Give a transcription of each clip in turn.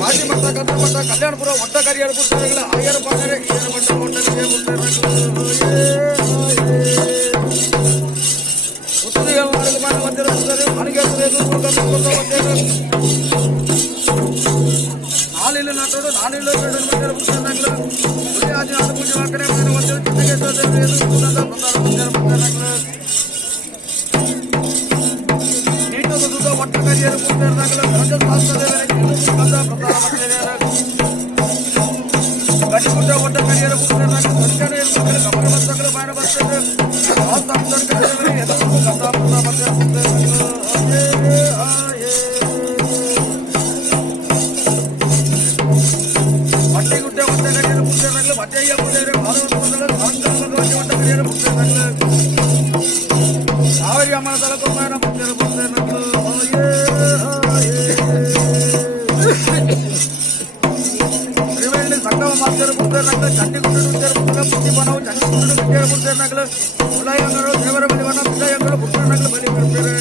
ಮಾಜಿ ಮಟ್ಟ ಕನ್ನಡ ಮಟ್ಟ ಕಲ್ಯಾಣಪುರ ಒಟ್ಟ ಕರಿಯರ್ ಪುಸ್ತಕಗಳ ಆಯರ ಪಾದರೆ ಇದರ ಮಟ್ಟ ಒಟ್ಟರಿಗೆ ಉತ್ತರಿಗಳ ನಾಡಿಗೆ ಮಾನ ಬಂದಿರುತ್ತದೆ ಮನೆಗೆ ನಾಲಿಲ್ಲ ನಾಟೋಡು ನಾಲಿಲ್ಲ ಮಂದಿರ ಪುಸ್ತಕಗಳು ಆಜಿ ನಾಡು ಪೂಜೆ ವಾಕಡೆ ಮನೆ ಬಂದಿರು ಚಿನ್ನಗೆ ನೀಟದ ಒಟ್ಟ ಕರಿಯರ್ ಪುಸ್ತಕಗಳ ಗಟ್ಟಿಗುಡ್ಡ ಒಟ್ಟ ಕರಿಯರ ಸರ್ಕಾರಿ ಕಮಲ ಬಸ್ಸಗಳು ಬಾಣ ಬರ್ತದೆ ಬಟ್ಟೆಗುಡ್ಡ ಒಟ್ಟ ಕರಿಯರ ಪುಸ್ತಕಗಳು ಬಟ್ಟೆಯ ಪೂಜೆಗಳು ಒಟ್ಟ ಕರಿಯರ ಪುಸ್ತಕಗಳು ಕಾವೇರಿ ಅಮ್ಮನ ತಲಕೊಮ್ಮಾನ ಪುಸ್ತಕಗಳು ಸಂಗಮ ಮಾಸ್ಟರ್ ಪುಸ್ತಕಗಳು ಚಂಡಿಗುಡ್ಡ ಪುಸ್ತಕ ಪುಟ್ಟಿ ಬನವು ಚಂಡಿಗುಡ್ಡ ಪುಸ್ತಕಗಳು ಉದಯಂಗಳು ದೇವರ ಬಲಿ ಬಣ್ಣ ಉದಯಂಗಳು ಪುಸ್ತಕಗಳು ಬಲಿ ಬರ್ತಾರೆ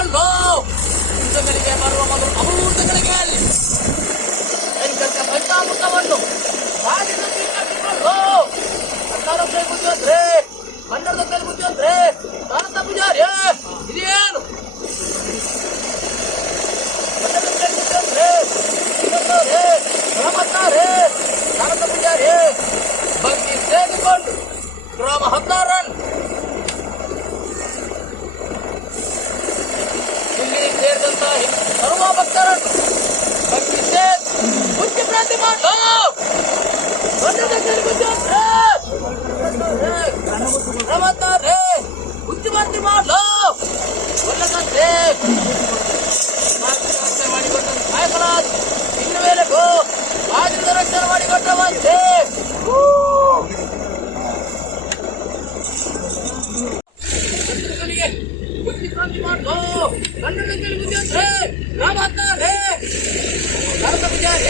ಕಟ್ಟಿಕೊಳ್ಳು. ಹಿಂದಗಳಿಗೆ ಬರುವ ಮೊದಲು ಅಮೃತಗಳಿಗೆ ಪಂಚಾಮೃತವನ್ನು ಬಾಗಿಲು ಕಟ್ಟಿಕೊಳ್ಳು. ಕನ್ನಡ ಕೈ ಬುದ್ಧಿವಂತ್ರೆ, ಕನ್ನಡದ ಕೈ ಬುದ್ಧಿವಂತ್ರೆ, ಭಾರತ ಪೂಜಾರಿ ಇದೇನು ಕನ್ನಡದ ಕೈ ಬುದ್ಧಿವಂತ್ರೆ, ಗ್ರಾಮತ್ತಾರೆ ಭಾರತ ಪೂಜಾರಿ ಭಕ್ತಿ ಸೇರಿಕೊಂಡು ಗ್ರಾಮ 16 ರನ್ ಇಲ್ಲಿ ಸೇರಿದಂತ ಸರ್ವ ಭಕ್ತರನ್ನು ಭಕ್ತಿ ಸೇರಿ ಮುಖ್ಯ ಪ್ರಾರ್ಥನೆ ಮಾಡು. ಗ್ರಾಮತ್ತಾರೆ ಉಚ್ಚುಮರ್ತಿ ಮಾಡು. ಒಳ್ಳೆದಂತೆ ಮಾಡಿಕೊಟ್ಟ ನಾಯಕರಾದ ಇನ್ನು ಮೇಲೆಗೂ ರಾಜ್ಯದ ರಕ್ಷಣೆ ಮಾಡಿಕೊಟ್ಟವಂತೆ ಕ್ರಾಂತಿ ಮಾಡು. ಕನ್ನಡ ಬುದ್ಧಿವಂತ್ರೆ, ಗ್ರಾಮತ್ತಾರೆ ಭಾರತ ಪೂಜಾರಿ